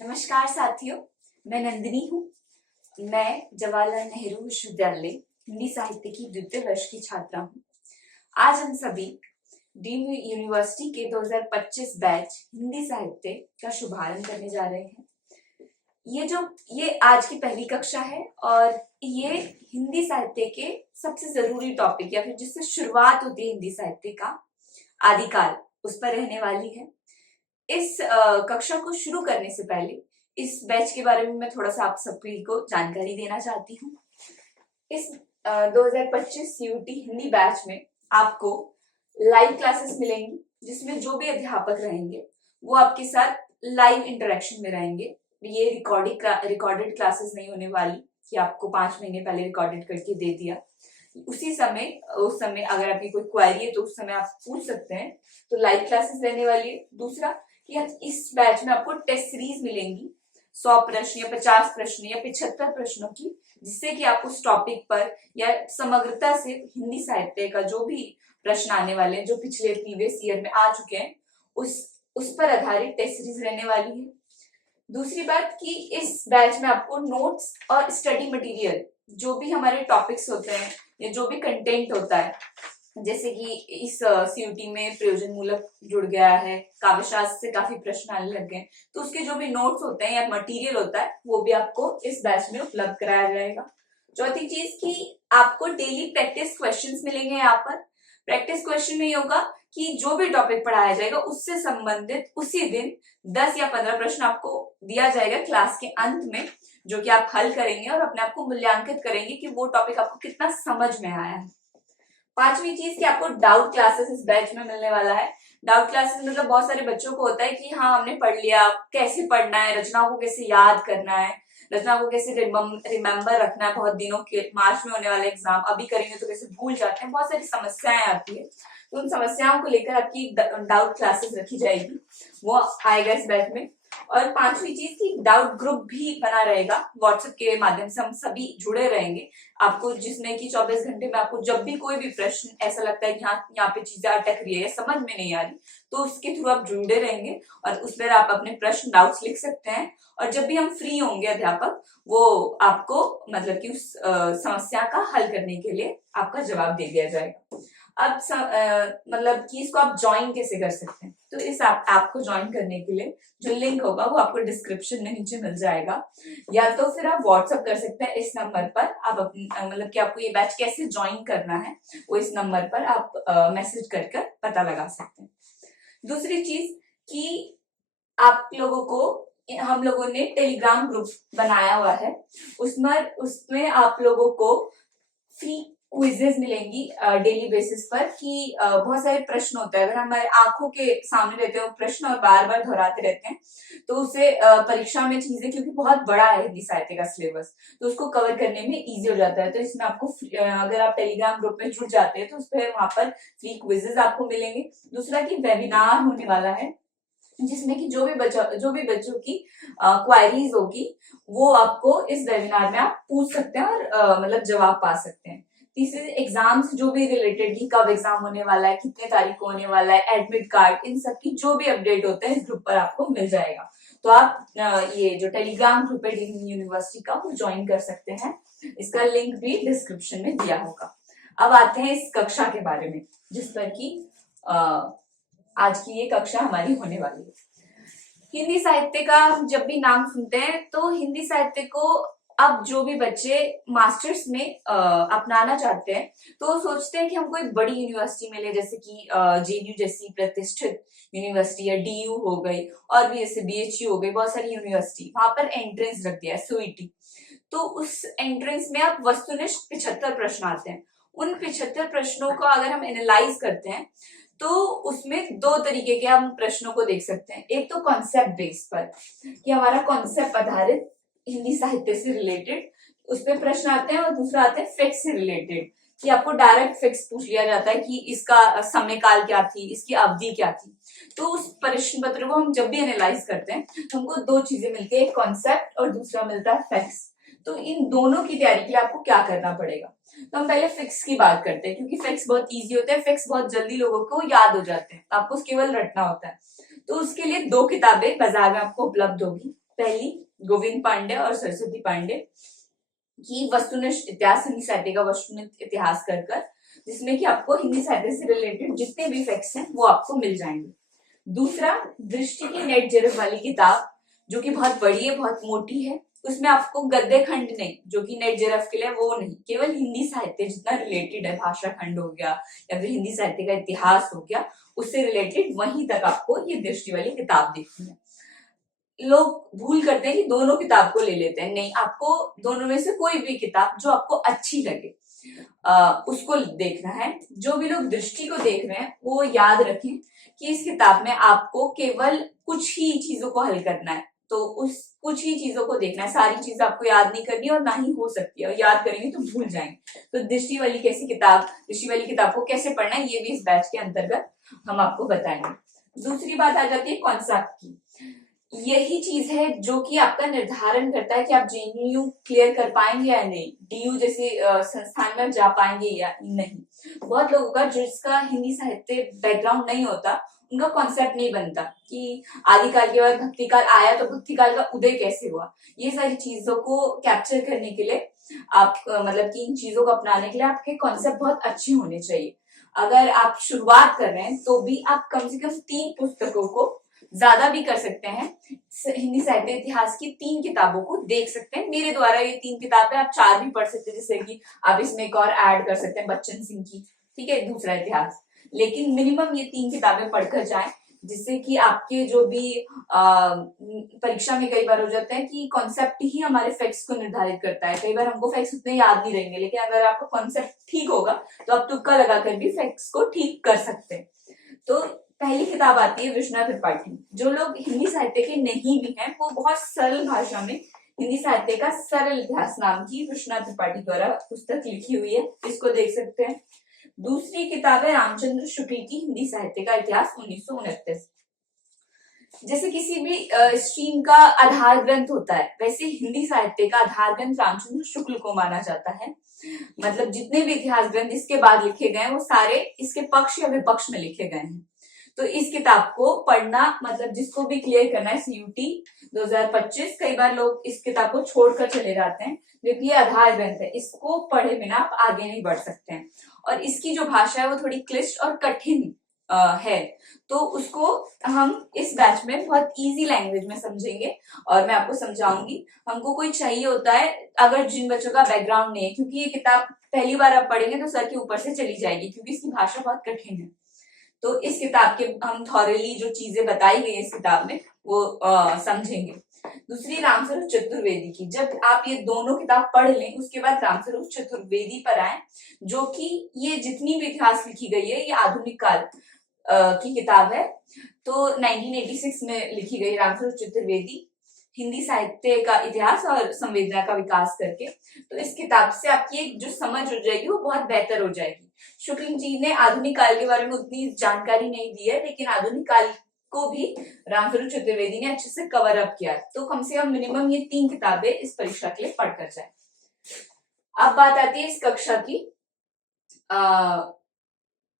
नमस्कार साथियों, मैं नंदिनी हूँ। मैं जवाहरलाल नेहरू विश्वविद्यालय हिंदी साहित्य की द्वितीय वर्ष की छात्रा हूँ। आज हम सभी डीम्ड यूनिवर्सिटी के 2025 बैच हिंदी साहित्य का शुभारंभ करने जा रहे हैं। ये आज की पहली कक्षा है और ये हिंदी साहित्य के सबसे जरूरी टॉपिक या फिर जिससे शुरुआत होती है हिंदी साहित्य का आदिकाल, उस पर रहने वाली है। इस कक्षा को शुरू करने से पहले इस बैच के बारे में मैं थोड़ा सा आप सभी को जानकारी देना चाहती हूँ। इस 2025 CUT हिंदी बैच में आपको लाइव क्लासेस मिलेंगी, जिसमें जो भी अध्यापक रहेंगे वो आपके साथ लाइव इंटरेक्शन में रहेंगे। ये रिकॉर्डेड क्लासेस नहीं होने वाली कि आपको 5 महीने पहले रिकॉर्डेड करके दे दिया। उस समय अगर आपकी कोई क्वेरी है तो उस समय आप पूछ सकते हैं। तो लाइव क्लासेस रहने वाली है। दूसरा कि इस बैच में आपको टेस्ट सीरीज मिलेंगी 100 प्रश्न या 50 प्रश्न या 75 प्रश्नों की, जिससे कि आप उस टॉपिक पर या समग्रता से हिंदी साहित्य का जो भी प्रश्न आने वाले हैं, जो पिछले प्रीवियस ईयर में आ चुके हैं, उस पर आधारित टेस्ट सीरीज रहने वाली है। दूसरी बात कि इस बैच में आपको नोट्स और स्टडी मटेरियल, जो भी हमारे टॉपिक्स होते हैं या जो भी कंटेंट होता है, जैसे कि इस CUT में प्रयोजन मूलक जुड़ गया है, काव्यशास्त्र से काफी प्रश्न आने लग गए, तो उसके जो भी नोट्स होते हैं या मटेरियल होता है वो भी आपको इस बैच में उपलब्ध कराया जाएगा। चौथी चीज कि आपको डेली प्रैक्टिस क्वेश्चंस मिलेंगे। यहाँ पर प्रैक्टिस क्वेश्चन में होगा कि जो भी टॉपिक पढ़ाया जाएगा उससे संबंधित उसी दिन 10 या 15 प्रश्न आपको दिया जाएगा क्लास के अंत में, जो कि आप हल करेंगे और अपने आप को मूल्यांकित करेंगे कि वो टॉपिक आपको कितना समझ में आया है। पांचवी चीज कि आपको डाउट क्लासेस इस बैच में मिलने वाला है। डाउट क्लासेस मतलब बहुत सारे बच्चों को होता है कि हाँ हमने पढ़ लिया, कैसे पढ़ना है, रचनाओं को कैसे याद करना है, रचना को कैसे रिमेम्बर रखना है, बहुत दिनों के मार्च में होने वाले एग्जाम अभी करेंगे तो कैसे भूल जाते हैं, बहुत सारी समस्याएं आती है। तो उन समस्याओं को लेकर आपकी डाउट क्लासेस रखी जाएगी, वो आएगा इस बैच में। और पांचवी चीज की डाउट ग्रुप भी बना रहेगा, व्हाट्सएप के माध्यम से हम सभी जुड़े रहेंगे आपको, जिसमें कि 24 घंटे में आपको जब भी कोई भी प्रश्न ऐसा लगता है कि हाँ यहाँ पे चीजें अटक रही है या समझ में नहीं आ रही, तो उसके थ्रू आप जुड़े रहेंगे और उस पर आप अपने प्रश्न डाउट्स लिख सकते हैं। और जब भी हम फ्री होंगे अध्यापक, वो आपको मतलब कि उस समस्या का हल करने के लिए आपका जवाब दे दिया जाएगा। अब मतलब कि इसको आप ज्वाइन कैसे कर सकते हैं, तो इस ऐप को ज्वाइन करने के लिए जो लिंक होगा वो आपको डिस्क्रिप्शन में नीचे मिल जाएगा, या तो फिर आप व्हाट्सएप कर सकते हैं इस नंबर पर। आप मतलब कि आपको ये बैच कैसे ज्वाइन करना है वो इस नंबर पर आप मैसेज कर पता लगा सकते हैं। दूसरी चीज कि आप लोगों को हम लोगों ने टेलीग्राम ग्रुप बनाया हुआ है, उसमें आप लोगों को फ्री क्विजेस मिलेंगी डेली बेसिस पर कि बहुत सारे प्रश्न होते हैं, अगर हमारे आंखों के सामने रहते हैं वो प्रश्न और बार बार दोहराते रहते हैं, तो उससे परीक्षा में चीजें, क्योंकि बहुत बड़ा है हिंदी साहित्य का सिलेबस, तो उसको कवर करने में इजी हो जाता है। तो इसमें आपको अगर आप टेलीग्राम ग्रुप में जुड़ जाते हैं तो उस पर वहां पर फ्री क्विजेस आपको मिलेंगे। दूसरा कि वेबिनार होने वाला है, जिसमें कि जो भी बच्चों की क्वायरीज होगी वो आपको इस वेबिनार में आप पूछ सकते हैं और मतलब जवाब पा सकते हैं। तीसरे एग्जाम से जो भी रिलेटेड कि कब एग्जाम होने वाला है, कितने तारीख को होने वाला है, एडमिट कार्ड, इन सब की जो भी अपडेट होते हैं इस ग्रुप पर आपको मिल जाएगा। तो आप ये जो टेलीग्राम ग्रुप है डीम्ड यूनिवर्सिटी का, वो ज्वाइन कर सकते हैं। इसका लिंक भी डिस्क्रिप्शन में दिया होगा। अब आते हैं इस कक्षा के बारे में, जिस पर की आज की ये कक्षा हमारी होने वाली है। हिंदी साहित्य का जब भी नाम सुनते हैं तो हिंदी साहित्य को अब जो भी बच्चे मास्टर्स में अपनाना चाहते हैं तो सोचते हैं कि हमको एक बड़ी यूनिवर्सिटी मिले, जैसे कि JNU जैसी प्रतिष्ठित यूनिवर्सिटी या DU हो गई, और भी जैसे BHU हो गई, बहुत सारी यूनिवर्सिटी, वहां पर एंट्रेंस रख दिया है SUET। तो उस एंट्रेंस में आप वस्तुनिष्ठ 75 प्रश्न आते हैं। उन 75 प्रश्नों को अगर हम एनालाइज करते हैं तो उसमें दो तरीके के हम प्रश्नों को देख सकते हैं। एक तो कॉन्सेप्ट बेस पर कि हमारा कॉन्सेप्ट आधारित हिंदी साहित्य से रिलेटेड उस पर प्रश्न आते हैं, और दूसरा आता है फैक्ट से रिलेटेड कि आपको डायरेक्ट फैक्ट्स पूछ लिया जाता है कि इसका समय काल क्या थी, इसकी अवधि क्या थी। तो उस प्रश्न पत्र को हम जब भी एनालाइज करते हैं तो हमको दो चीजें मिलती है, एक कॉन्सेप्ट और दूसरा मिलता है फैक्ट्स। तो इन दोनों की तैयारी के लिए आपको क्या करना पड़ेगा, तो हम पहले फिक्स की बात करते हैं, क्योंकि फिक्स बहुत इजी होते हैं, फिक्स बहुत जल्दी लोगों को याद हो जाते हैं, आपको केवल रटना होता है। तो उसके लिए दो किताबें बाजार में आपको उपलब्ध होगी। पहली गोविंद पांडे और सरस्वती पांडे की वस्तुनिष्ठ इतिहास हिंदी साहित्य का वस्तुनिष्ठ इतिहास कर जिसमें कि आपको हिंदी साहित्य से रिलेटेड जितने भी फैक्ट्स हैं वो आपको मिल जाएंगे। दूसरा, दृष्टि की नेट जरफ वाली किताब जो कि बहुत बड़ी है, बहुत मोटी है, उसमें आपको गद्य खंड नहीं, जो कि नेट जरफ के लिए वो नहीं, केवल हिंदी साहित्य जितना रिलेटेड है, भाषा खंड हो गया या फिर हिंदी साहित्य का इतिहास हो गया, उससे रिलेटेड वहीं तक आपको ये दृष्टि वाली किताब देखनी है। लोग भूल करते हैं कि दोनों किताब को ले लेते हैं, नहीं, आपको दोनों में से कोई भी किताब जो आपको अच्छी लगे उसको देखना है। जो भी लोग दृष्टि को देख रहे हैं वो याद रखें कि इस किताब में आपको केवल कुछ ही चीजों को हल करना है, तो उस कुछ ही चीजों को देखना है, सारी चीजें आपको याद नहीं करनी और ना ही हो सकती है, और याद करेंगे तो भूल जाएंगे। तो दृष्टि वाली दृष्टि वाली किताब को कैसे पढ़ना है ये भी इस बैच के अंतर्गत हम आपको बताएंगे। दूसरी बात आ जाती है कॉन्सेप्ट की। यही चीज है जो कि आपका निर्धारण करता है कि आप जेएनयू क्लियर कर पाएंगे या नहीं, डीयू जैसे संस्थान में जा पाएंगे या नहीं। बहुत लोगों का जिसका हिंदी साहित्य बैकग्राउंड नहीं होता, उनका कॉन्सेप्ट नहीं बनता कि आदिकाल के बाद भक्तिकाल आया तो भक्तिकाल का उदय कैसे हुआ। ये सारी चीजों को कैप्चर करने के लिए आप मतलब कि इन चीजों को अपनाने के लिए आपके कॉन्सेप्ट बहुत अच्छे होने चाहिए। अगर आप शुरुआत कर रहे हैं तो भी आप कम से कम 3 पुस्तकों को, ज्यादा भी कर सकते हैं, हिंदी साहित्य इतिहास की 3 किताबों को देख सकते हैं। मेरे द्वारा ये 3 किताबें, आप 4 भी पढ़ सकते हैं, जैसे कि आप इसमें एक और ऐड कर सकते हैं बच्चन सिंह की, ठीक है, दूसरा इतिहास। लेकिन मिनिमम ये 3 किताबें पढ़कर जाएं, जिससे कि आपके जो भी परीक्षा में कई बार हो जाता है कि कॉन्सेप्ट ही हमारे फैक्ट्स को निर्धारित करता है। कई बार हमको फैक्ट्स उतने याद नहीं रहेंगे, लेकिन अगर आपका कॉन्सेप्ट ठीक होगा तो आप तुक्का लगाकर भी फैक्ट्स को ठीक कर सकते हैं। तो पहली किताब आती है विश्वनाथ त्रिपाठी। जो लोग हिंदी साहित्य के नहीं भी हैं, वो बहुत सरल भाषा में हिंदी साहित्य का सरल इतिहास नाम की विश्वनाथ त्रिपाठी द्वारा पुस्तक लिखी हुई है, इसको देख सकते हैं। दूसरी किताब है रामचंद्र शुक्ल की हिंदी साहित्य का इतिहास 1929। जैसे किसी भी स्ट्रीम का आधार ग्रंथ होता है, वैसे हिंदी साहित्य का आधार ग्रंथ रामचंद्र शुक्ल को माना जाता है। मतलब जितने भी इतिहास ग्रंथ इसके बाद लिखे गए हैं वो सारे इसके पक्ष या विपक्ष में लिखे गए हैं। तो इस किताब को पढ़ना, मतलब जिसको भी क्लियर करना है सीयूटी 2025, कई बार लोग इस किताब को छोड़कर चले जाते हैं, जबकि ये आधार ग्रंथ है, इसको पढ़े बिना आप आगे नहीं बढ़ सकते हैं। और इसकी जो भाषा है वो थोड़ी क्लिष्ट और कठिन है, तो उसको हम इस बैच में बहुत इजी लैंग्वेज में समझेंगे और मैं आपको समझाऊंगी। हमको कोई चाहिए होता है, अगर जिन बच्चों का बैकग्राउंड नहीं है, क्योंकि ये किताब पहली बार आप पढ़ेंगे तो सर के ऊपर से चली जाएगी, क्योंकि इसकी भाषा बहुत कठिन है। तो इस किताब के हम थॉरली जो चीजें बताई गई इस किताब में वो समझेंगे। दूसरी रामस्वरूप चतुर्वेदी की, जब आप ये दोनों किताब पढ़ लें उसके बाद रामस्वरूप चतुर्वेदी पर आए, जो कि ये जितनी भी इतिहास लिखी गई है ये आधुनिक काल की किताब है। तो 1986 में लिखी गई रामस्वरूप चतुर्वेदी, हिंदी साहित्य का इतिहास और संवेदना का विकास करके। तो इस किताब से आपकी जो समझ हो जाएगी वो बहुत बेहतर हो जाएगी। शुक्ल जी ने आधुनिक काल के बारे में उतनी जानकारी नहीं दी है, लेकिन आधुनिक काल को भी रामस्वरूप चतुर्वेदी ने अच्छे से कवर अप किया। तो कम से कम मिनिमम ये 3 किताबें इस परीक्षा के लिए पढ़कर जाए। अब बात आती है इस कक्षा की,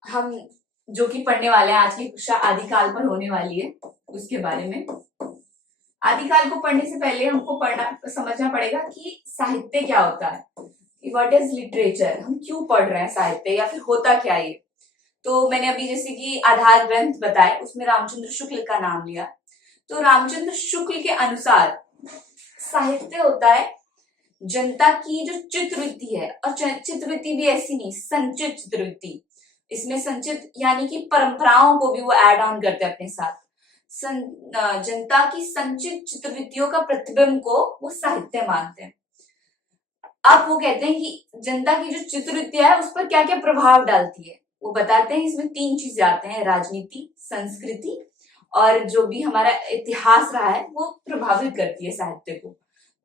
हम जो कि पढ़ने वाले हैं, आज की कक्षा आदिकाल पर होने वाली है, उसके बारे में। आदिकाल को पढ़ने से पहले हमको समझना पड़ेगा कि साहित्य क्या होता है, व्हाट इज लिटरेचर, हम क्यों पढ़ रहे हैं साहित्य, या फिर होता क्या ये। तो मैंने अभी जैसे कि आधार ग्रंथ बताए, उसमें रामचंद्र शुक्ल का नाम लिया। तो रामचंद्र शुक्ल के अनुसार साहित्य होता है जनता की जो चित्रवृत्ति है, और चित्रवृत्ति भी ऐसी नहीं, संचित चित्रवृत्ति। इसमें संचित यानी कि परंपराओं को भी वो ऐड ऑन करते हैं अपने साथ। जनता की संचित चित्रवृत्तियों का प्रतिबिंब को वो साहित्य मानते हैं। अब वो कहते हैं कि जनता की जो चित्रवृत्तियां है उस पर क्या क्या प्रभाव डालती है, वो बताते हैं। इसमें 3 चीजें आते हैं, राजनीति, संस्कृति और जो भी हमारा इतिहास रहा है वो प्रभावित करती है साहित्य को।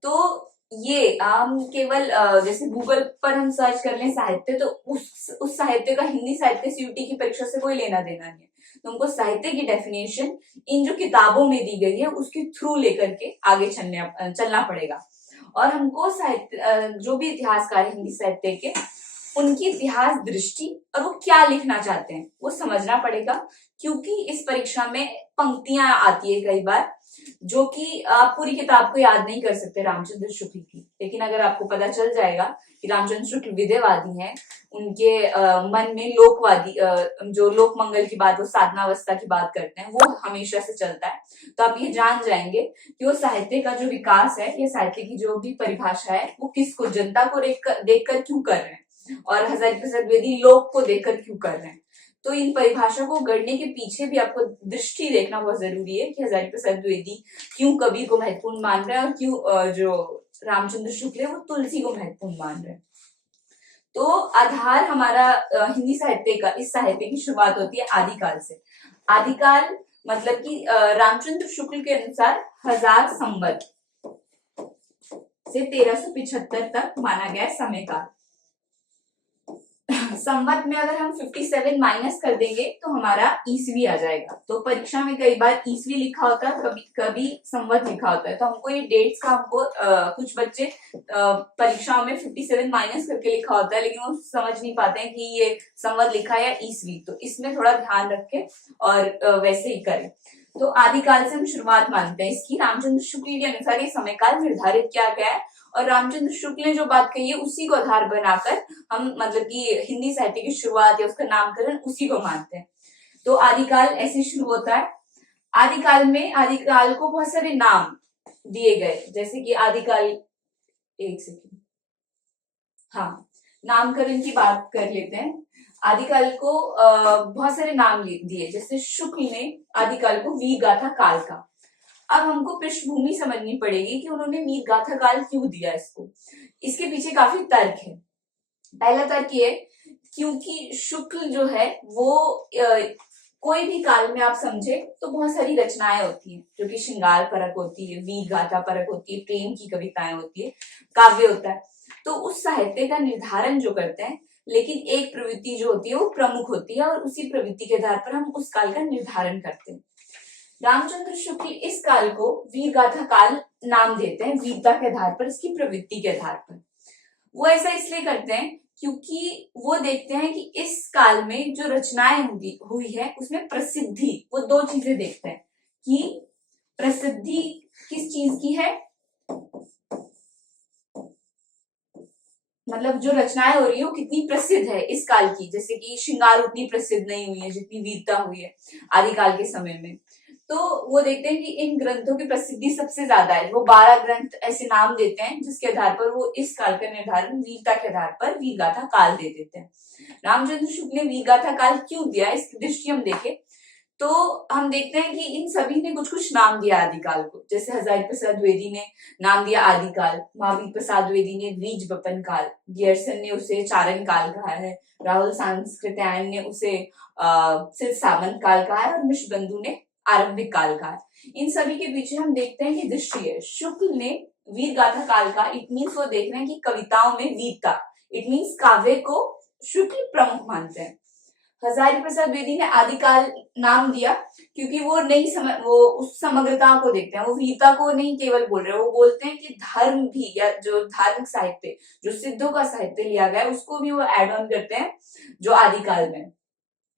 तो ये हम केवल जैसे गूगल पर हम सर्च कर लें साहित्य, तो उस साहित्य का हिंदी साहित्य सीयूटी की परीक्षा से कोई लेना देना नहीं है। तो हमको साहित्य की डेफिनेशन इन जो किताबों में दी गई है उसके थ्रू लेकर के आगे चलना पड़ेगा। और हमको साहित्य जो भी इतिहासकार हिंदी साहित्य के, उनकी इतिहास दृष्टि और वो क्या लिखना चाहते हैं वो समझना पड़ेगा, क्योंकि इस परीक्षा में पंक्तियां आती है कई बार, जो कि आप पूरी किताब को याद नहीं कर सकते रामचंद्र शुक्ल की, लेकिन अगर आपको पता चल जाएगा कि रामचंद्र शुक्ल विदेयवादी हैं, उनके मन में लोकवादी जो लोक मंगल की बात, वो साधनावस्था की बात करते हैं, वो हमेशा से चलता है। तो आप ये जान जाएंगे कि वो साहित्य का जो विकास है या साहित्य की जो भी परिभाषा है वो किसको, जनता को देखकर क्यों कर रहे हैं, और हजारी प्रसाद द्विवेदी लोक को देखकर क्यों कर रहे हैं। तो इन परिभाषा को गढ़ने के पीछे भी आपको दृष्टि देखना बहुत जरूरी है कि हजारी प्रसाद द्विवेदी क्यों कवि को महत्वपूर्ण मान रहे हैं और क्यों जो रामचंद्र शुक्ल है वो तुलसी को महत्वपूर्ण मान रहे हैं। तो आधार हमारा हिंदी साहित्य का, इस साहित्य की शुरुआत होती है आदिकाल से। आदिकाल मतलब कि रामचंद्र शुक्ल के अनुसार 1000 संवत से 1375 तक माना गया समय काल। संवत में अगर हम 57 माइनस कर देंगे तो हमारा ईसवी आ जाएगा। तो परीक्षा में कई बार ईसवी लिखा होता है, कभी कभी संवत लिखा होता है। तो हमको ये डेट्स का कुछ बच्चे परीक्षाओं में 57 माइनस करके लिखा होता है, लेकिन वो समझ नहीं पाते हैं कि ये संवत लिखा है या ईसवी। तो इसमें थोड़ा ध्यान रखें और वैसे ही करें। तो आदिकाल से हम शुरुआत मानते हैं इसकी। रामचंद्र शुक्ल के अनुसार ये समय काल निर्धारित किया गया है और रामचंद्र शुक्ल ने जो बात कही है उसी को आधार बनाकर हम मतलब कि हिंदी साहित्य की शुरुआत या उसका नामकरण उसी को मानते हैं। तो आदिकाल ऐसे शुरू होता है। आदिकाल में आदिकाल को बहुत सारे नाम दिए गए, जैसे कि आदिकाल, एक सेकंड, हाँ, नामकरण की बात कर लेते हैं। आदिकाल को बहुत सारे नाम दिए, जैसे शुक्ल ने आदिकाल को वीर गाथा काल का। अब हमको पृष्ठभूमि समझनी पड़ेगी कि उन्होंने वीर गाथा काल क्यों दिया इसको। इसके पीछे काफी तर्क है। पहला तर्क ये, क्योंकि शुक्ल जो है वो कोई भी काल में आप समझे तो बहुत सारी रचनाएं होती हैं जो कि श्रृंगार परक होती है, वीर गाथा परक होती है, प्रेम की कविताएं होती है, काव्य होता है। तो उस साहित्य का निर्धारण जो करते हैं, लेकिन एक प्रवृत्ति जो होती है वो प्रमुख होती है और उसी प्रवृत्ति के आधार पर हम उस काल का निर्धारण करते हैं। रामचंद्र शुक्ल इस काल को वीर गाथा काल नाम देते हैं, वीरता के आधार पर, इसकी प्रवृत्ति के आधार पर। वो ऐसा इसलिए करते हैं क्योंकि वो देखते हैं कि इस काल में जो रचनाएं हुई है उसमें प्रसिद्धि, वो दो चीजें देखते हैं कि प्रसिद्धि किस चीज की है, मतलब जो रचनाएं हो रही है वो कितनी प्रसिद्ध है इस काल की। जैसे कि श्रृंगार उतनी प्रसिद्ध नहीं हुई है जितनी वीरता हुई है आदिकाल के समय में। तो वो देखते हैं कि इन ग्रंथों की प्रसिद्धि सबसे ज्यादा है। वो 12 ग्रंथ ऐसे नाम देते हैं जिसके आधार पर वो इस काल का निर्धारण वीरता के आधार पर वीर गाथा काल दे देते हैं। रामचंद्र शुक्ल ने वीर गाथा काल क्यों दिया, इसकी दृष्टि हम देखें तो हम देखते हैं कि इन सभी ने कुछ कुछ नाम दिया आदिकाल को। जैसे हजारी प्रसाद द्विवेदी ने नाम दिया आदिकाल, महावीर प्रसाद द्विवेदी ने बीज बपन काल, गियर्सन ने उसे चारण काल कहा है, राहुल सांस्कृत्यायन ने उसे सिद्ध सामंत काल कहा है और मिश्रबंधु ने आरंभिक काल कहा है। इन सभी के पीछे हम देखते हैं कि दृष्टि है। शुक्ल ने वीर गाथा काल का, इट मीन्स वो देख रहे हैं कि कविताओं में वीरता, इट मीन्स काव्य को शुक्ल प्रमुख मानते हैं। हजारी प्रसाद द्विवेदी ने आदिकाल नाम दिया क्योंकि वो वो उस समग्रता को देखते हैं, वो वीरता को नहीं केवल बोल रहे, वो बोलते हैं कि धर्म भी, या जो धार्मिक साहित्य, जो सिद्धों का साहित्य लिया गया है उसको भी वो एड ऑन करते हैं जो आदिकाल में।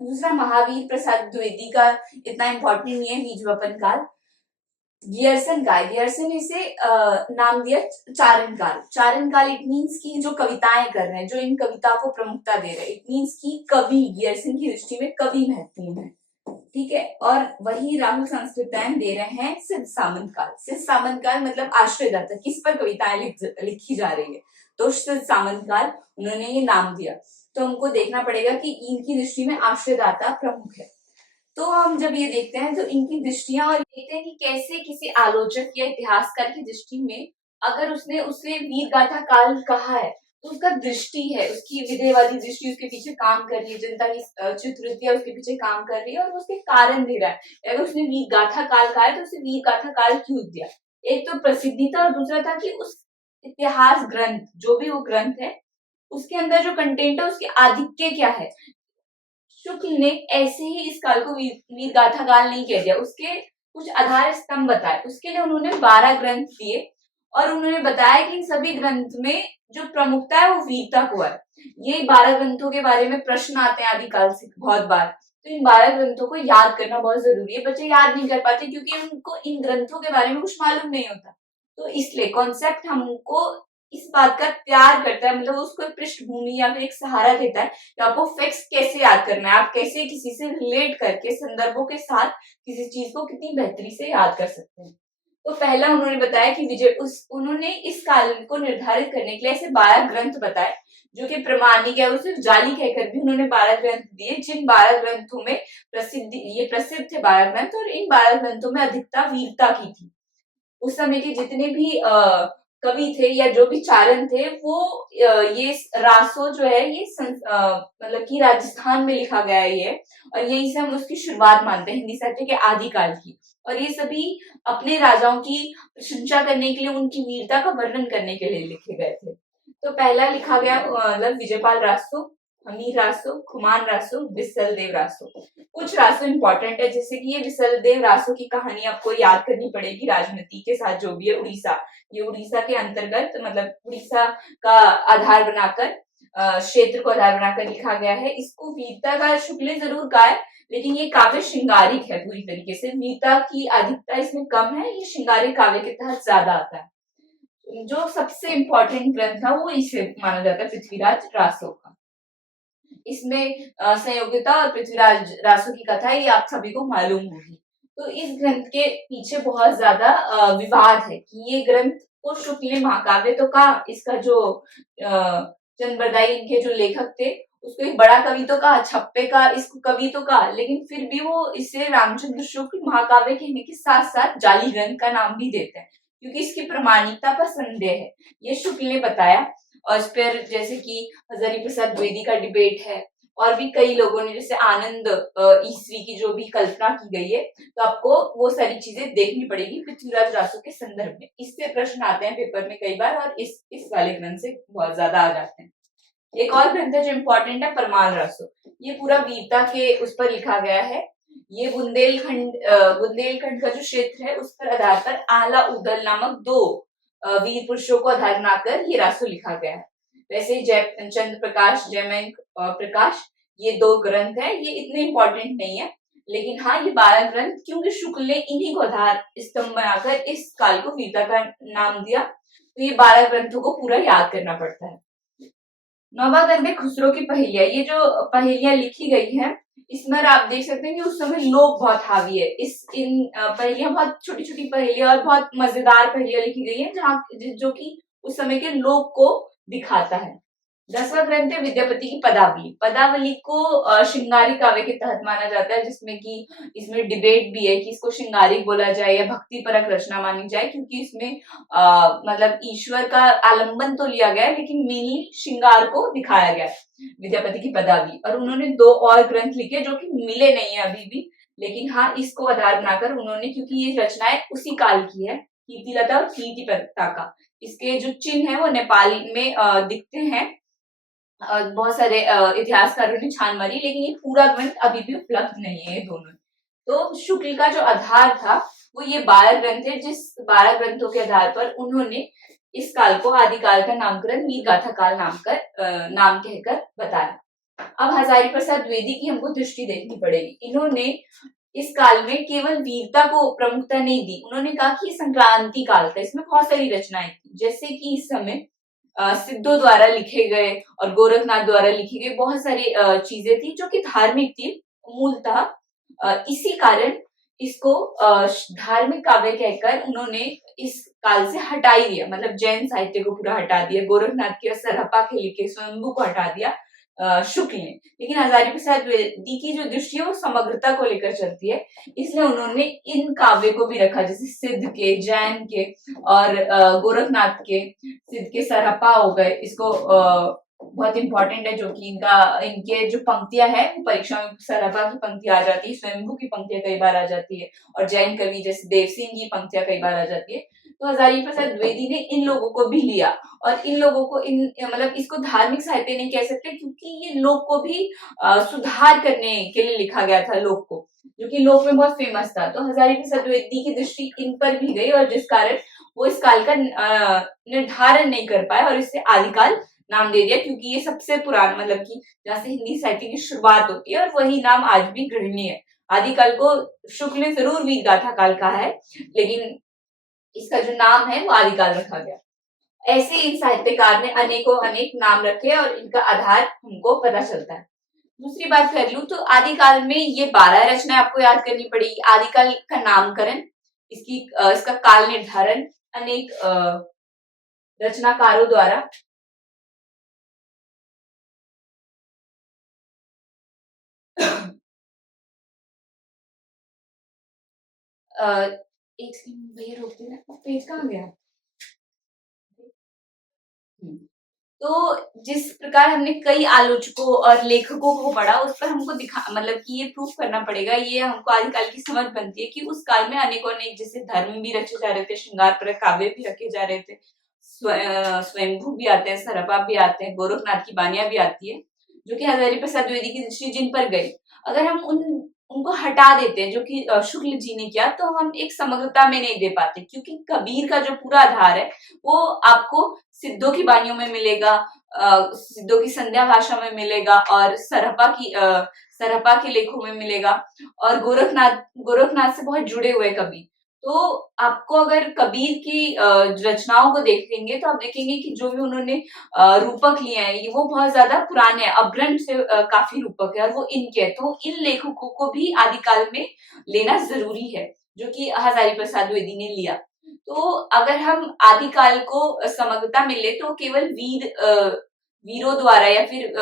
दूसरा, महावीर प्रसाद द्विवेदी का इतना इंपॉर्टेंट नहीं है बीज बपन काल। गियर्सन का, गियर्सन इसे नाम दिया चारण काल। चारण काल इट मीन्स की जो कविताएं कर रहे हैं, जो इन कविता को प्रमुखता दे रहे हैं, इट मीन्स की कवि, गियर्सन की दृष्टि में कवि महत्वपूर्ण है, ठीक है। और वही राहुल सांस्कृत्यायन दे रहे हैं सिद्ध सामंत काल। सिद्ध सामंत काल मतलब आश्रयदाता, किस पर कविताएं लिखी जा रही है, तो सिद्ध सामंत काल उन्होंने ये नाम दिया। तो हमको देखना पड़ेगा कि इनकी दृष्टि में आश्रयदाता प्रमुख है। तो हम जब ये देखते हैं तो इनकी दृष्टियां, और देखते हैं कि कैसे किसी आलोचक या इतिहासकार की दृष्टि में अगर उसने उसे वीर गाथा काल कहा है तो उसका दृष्टि है, उसकी विधेयवादी दृष्टि उसके पीछे काम कर रही है, जनता की चित्रवृत्तियां उसके पीछे काम कर रही है और उसके कारण दे रहा है। अगर उसने वीर गाथा काल कहा है तो उसे वीर गाथा काल क्यों दिया? एक तो प्रसिद्धि था और दूसरा था कि उस इतिहास ग्रंथ, जो भी वो ग्रंथ है, उसके अंदर जो कंटेंट है उसके आधिक्य क्या है। शुक्ल ने ऐसे ही इस काल को वीर गाथा काल नहीं कह दिया, उसके कुछ आधार स्तंभ बताए। उसके लिए उन्होंने 12 ग्रंथ दिए और उन्होंने बताया कि इन सभी ग्रंथ में जो प्रमुखता है वो वीरता को है। ये 12 ग्रंथों के बारे में प्रश्न आते हैं आदिकाल से बहुत बार, तो इन 12 ग्रंथों को याद करना बहुत जरूरी है। बच्चे याद नहीं कर पाते क्योंकि उनको इन ग्रंथों के बारे में कुछ मालूम नहीं होता। तो इसलिए कॉन्सेप्ट हमको इस बात का तैयार करता है, मतलब उसको एक पृष्ठभूमि या फिर एक सहारा देता है कि आपको फैक्ट्स कैसे याद करना है, आप कैसे किसी से रिलेट करके संदर्भों के साथ किसी चीज को कितनी बेहतरी से याद कर सकते हैं। तो पहला उन्होंने बताया कि उन्होंने इस काल को निर्धारित करने के लिए ऐसे 12 ग्रंथ बताए जो कि प्रमाणिक है, उसे जाली कहकर भी उन्होंने 12 ग्रंथ दिए, जिन 12 ग्रंथों में प्रसिद्ध थे 12 ग्रंथ, और इन 12 ग्रंथों में अधिकता वीरता की थी। उस समय के जितने भी कवि थे या जो भी चारण थे वो ये रासो जो है ये मतलब कि राजस्थान में लिखा गया है ये, और यही से हम उसकी शुरुआत मानते हैं हिंदी साहित्य के आदिकाल की। और ये सभी अपने राजाओं की प्रशंसा करने के लिए, उनकी वीरता का वर्णन करने के लिए लिखे गए थे। तो पहला लिखा गया मतलब विजयपाल रासो, हमीर रासो, खुमान रासो, विसल देव रासो। कुछ रासो इंपॉर्टेंट है, जैसे कि ये विसल देव रासो की कहानी आपको याद करनी पड़ेगी राजनीति के साथ जो भी है। उड़ीसा, ये उड़ीसा के अंतर्गत मतलब उड़ीसा का आधार बनाकर क्षेत्र को आधार बनाकर लिखा गया है। इसको वीरता का शुक्ल ने जरूर कहा है, लेकिन ये काव्य श्रृंगारिक है पूरी तरीके से। वीरता की अधिकता इसमें कम है, ये श्रृंगारिक काव्य के तहत ज्यादा आता है। जो सबसे इंपॉर्टेंट ग्रंथ था वो इसे माना जाता है, पृथ्वीराज रासो का। इसमें संयोगिता और पृथ्वीराज रासो की कथा ये आप सभी को मालूम होगी। तो इस ग्रंथ के पीछे बहुत ज्यादा विवाद है कि ये ग्रंथ को शुक्ल ने महाकाव्य तो कहा, इसका जो चंद्रबरदाई इनके जो लेखक थे उसको एक बड़ा कवि तो कहा, छप्पे का इसको कवि तो कहा, लेकिन फिर भी वो इसे रामचंद्र शुक्ल महाकाव्य कहने के साथ साथ जाली ग्रंथ का नाम भी देते हैं क्योंकि इसकी प्रमाणिकता पर संदेह है। ये शुक्ल ने बताया, और फिर जैसे कि हजारी प्रसाद द्विवेदी का डिबेट है, और भी कई लोगों ने, जैसे आनंद ईसवी की जो भी कल्पना की गई है, तो आपको वो सारी चीजें देखनी पड़ेगी पृथ्वीराज रासो के संदर्भ में। इससे प्रश्न आते हैं पेपर में कई बार, और इस वाले ग्रंथ से बहुत ज्यादा आ जाते हैं। एक और ग्रंथ है जो इम्पोर्टेंट है, परमाल रासो। ये पूरा वीरता के उस पर लिखा गया है। ये बुंदेलखंड का जो क्षेत्र है उस पर आधार पर आला उदल नामक 2 वीर पुरुषों को आधार बनाकर ये रासो लिखा गया है। वैसे चंद्र प्रकाश, जयमंग प्रकाश, ये 2 ग्रंथ है, ये इतने इंपॉर्टेंट नहीं है, लेकिन हाँ ये 12 ग्रंथ क्योंकि शुक्ल ने इन्हीं को आधार स्तंभ बनाकर इस काल को वीरता का नाम दिया, तो ये 12 ग्रंथों को पूरा याद करना पड़ता है। नौवां ग्रंथ है खुसरो की पहेलियां। ये जो पहेलियां लिखी गई है इसमें आप देख सकते हैं कि उस समय लोक बहुत हावी है। इन पहेलियां बहुत छोटी छोटी पहेलियां और बहुत मजेदार पहेलियां लिखी गई है, जहाँ जो कि उस समय के लोक को दिखाता है। 10वां ग्रंथ है विद्यापति की पदावली। पदावली को श्रृंगारिक काव्य के तहत माना जाता है, जिसमें कि इसमें डिबेट भी है कि इसको श्रृंगारिक बोला जाए या भक्ति परक रचना मानी जाए, क्योंकि इसमें मतलब ईश्वर का आलंबन तो लिया गया है लेकिन मेनली श्रृंगार को दिखाया गया है, विद्यापति की पदावली। और उन्होंने 2 और ग्रंथ लिखे जो कि मिले नहीं है अभी भी, लेकिन हाँ इसको आधार बनाकर उन्होंने, क्योंकि ये रचनाएं उसी काल की है, कीर्तिलता और कीर्ति पताका, इसके जो चिन्ह है वो नेपाल में दिखते हैं। बहुत सारे इतिहासकारों ने छान मारी, लेकिन ये पूरा ग्रंथ अभी भी उपलब्ध नहीं है ये दोनों। तो शुक्ल का जो आधार था वो ये 12 ग्रंथ है, जिस 12 ग्रंथों के आधार पर उन्होंने इस काल को आदिकाल का नामकरण वीर गाथा काल नाम कहकर बताया। अब हजारी प्रसाद द्विवेदी की हमको दृष्टि देखनी पड़ेगी। इन्होंने इस काल में केवल वीरता को प्रमुखता नहीं दी, उन्होंने कहा कि संक्रांति काल था, इसमें बहुत सारी रचनाएं थी, जैसे कि इस समय सिद्धों द्वारा लिखे गए और गोरखनाथ द्वारा लिखी गई बहुत सारी चीजें थी जो कि धार्मिक थी मूलतः। इसी कारण इसको धार्मिक काव्य कहकर उन्होंने इस काल से हटा ही दिया, मतलब जैन साहित्य को पूरा हटा दिया, गोरखनाथ के सरहपा के लिखे स्वयंभू को हटा दिया शुक्ल ने। लेकिन हजारी प्रसाद द्विवेदी की जो दृष्टि है वो समग्रता को लेकर चलती है, इसलिए उन्होंने इन काव्य को भी रखा, जैसे सिद्ध के, जैन के और गोरखनाथ के। सिद्ध के सरहपा हो गए, इसको बहुत इंपॉर्टेंट है, जो कि इनके जो पंक्तियां हैं परीक्षा में सरहपा की पंक्ति आ जाती है, स्वयंभू की पंक्तियां कई बार आ जाती है, और जैन कवि जैसे देवसिंह की पंक्तियां कई बार आ जाती है। तो हजारी प्रसाद द्विवेदी ने इन लोगों को भी लिया, और इन लोगों को मतलब इसको धार्मिक साहित्य नहीं कह सकते, क्योंकि ये लोक को भी सुधार करने के लिए लिखा गया था, लोक को, जो कि लोक में बहुत फेमस था। तो हजारी प्रसाद द्विवेदी की दृष्टि इन पर भी गई, और जिस कारण वो इस काल का निर्धारण नहीं कर पाए और इससे आदिकाल नाम दे दिया, क्योंकि ये सबसे पुराना मतलब कि जहाँ से हिंदी साहित्य की शुरुआत होती है, और वही नाम आज भी गृहणीय है। आदिकाल को शुक्ल ने जरूर वीर गाथा काल कहा है, लेकिन इसका जो नाम है वो आदिकाल रखा गया। ऐसे इन साहित्यकार ने अनेकों अनेक नाम रखे और इनका आधार हमको पता चलता है। दूसरी बात कर लूं तो आदिकाल में ये 12 रचनाएं आपको याद करनी पड़ेगी। आदिकाल का नामकरण, इसका काल निर्धारण अनेक रचनाकारों द्वारा एक सेकंड भैया रोक देना, पेज कहाँ गया? हम्म। तो जिस प्रकार हमने कई आलोचकों और लेखकों को पढ़ा, उस पर हमको दिखा मतलब कि ये प्रूफ करना पड़ेगा, ये हमको आदिकाल की समझ बनती है कि उस काल में अनेकों अनेक जैसे धर्म भी रचे जा रहे थे, श्रृंगार पर काव्य भी रखे जा रहे थे, स्वयंभू भी आते हैं, सरपा भी आते हैं, गोरखनाथ की बानियां भी आती है, जो कि हजारी प्रसाद द्विवेदी की दृष्टि जिन पर गई। अगर हम उनको हटा देते हैं, जो कि शुक्ल जी ने किया, तो हम एक समग्रता में नहीं दे पाते, क्योंकि कबीर का जो पूरा आधार है वो आपको सिद्धों की बानियों में मिलेगा, सिद्धों की संध्या भाषा में मिलेगा, और सरहपा के लेखों में मिलेगा, और गोरखनाथ से बहुत जुड़े हुए कवि। तो आपको अगर कबीर की रचनाओं को देखेंगे तो आप देखेंगे कि जो भी उन्होंने रूपक लिए हैं, ये वो बहुत ज्यादा पुराने हैं, अपभ्रंश से काफी रूपक है, और वो इनके हैं। तो इन लेखकों को भी आदिकाल में लेना जरूरी है, जो कि हजारी प्रसाद द्विवेदी ने लिया। तो अगर हम आदिकाल को समग्रता मिले तो केवल वीरों द्वारा या फिर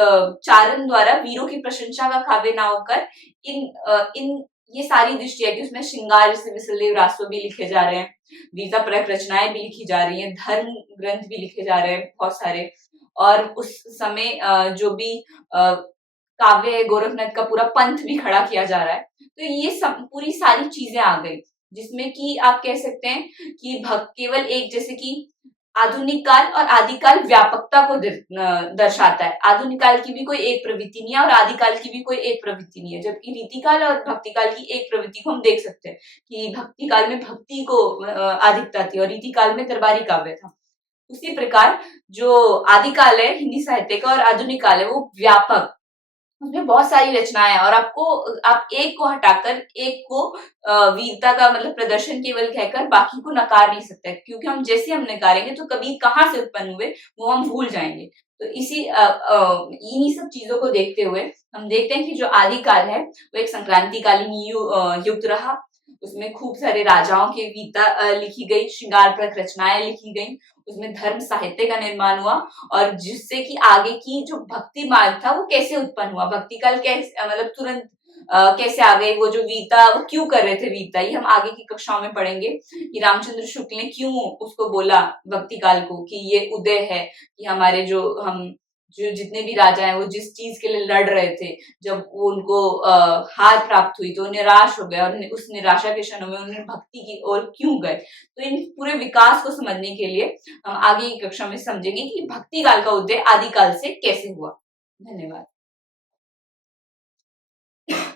चारण द्वारा वीरों की प्रशंसा का काव्य ना होकर इन ये सारी दृष्टियां कि उसमें श्रृंगार जैसे विसलदेव रासो भी लिखे जा रहे हैं, वीरता परक रचनाएं भी लिखी जा रही हैं, धर्म ग्रंथ भी लिखे जा रहे हैं बहुत सारे, और उस समय जो भी काव्य है, गोरखनाथ का पूरा पंथ भी खड़ा किया जा रहा है। तो ये सब पूरी सारी चीजें आ गई, जिसमें कि आप कह सकते हैं कि भक्त केवल एक जैसे कि आधुनिक काल और आदिकाल व्यापकता को दर्शाता है। आधुनिक काल की भी कोई एक प्रवृत्ति नहीं है और आदिकाल की भी कोई एक प्रवृत्ति नहीं है, जबकि रीतिकाल और भक्तिकाल की एक प्रवृत्ति को हम देख सकते हैं कि भक्ति काल में भक्ति को अधिकता थी और रीतिकाल में दरबारी काव्य था। उसी प्रकार जो आदिकाल है हिंदी साहित्य का और आधुनिक काल है वो व्यापक, उसमें बहुत सारी रचनाएं हैं, और आप एक को हटाकर एक को वीरता का मतलब प्रदर्शन केवल कहकर बाकी को नकार नहीं सकते, क्योंकि हम जैसे हम नकारेंगे तो कभी कहाँ से उत्पन्न हुए वो हम भूल जाएंगे। तो इन्हीं सब चीजों को देखते हुए हम देखते हैं कि जो आदिकाल है वो एक संक्रांतिकालीन युग रहा। उसमें खूब सारे राजाओं की वीरता लिखी गई, श्रृंगार परक रचनाएं लिखी गई, उसमें धर्म साहित्य का निर्माण हुआ, और जिससे कि आगे की जो भक्ति मार्ग था वो कैसे उत्पन्न हुआ, भक्ति काल कैसे मतलब तुरंत कैसे आ गई, वो जो वीरता वो क्यों कर रहे थे वीरता, ये हम आगे की कक्षाओं में पढ़ेंगे कि रामचंद्र शुक्ल ने क्यों उसको बोला भक्ति काल को कि ये उदय है, कि हमारे जो जितने भी राजा हैं वो जिस चीज के लिए लड़ रहे थे, जब वो उनको हार प्राप्त हुई तो निराश हो गए, और उस निराशा के क्षणों में उन्होंने भक्ति की ओर क्यों गए। तो इन पूरे विकास को समझने के लिए हम आगे की कक्षा में समझेंगे कि भक्ति काल का उदय आदिकाल से कैसे हुआ। धन्यवाद।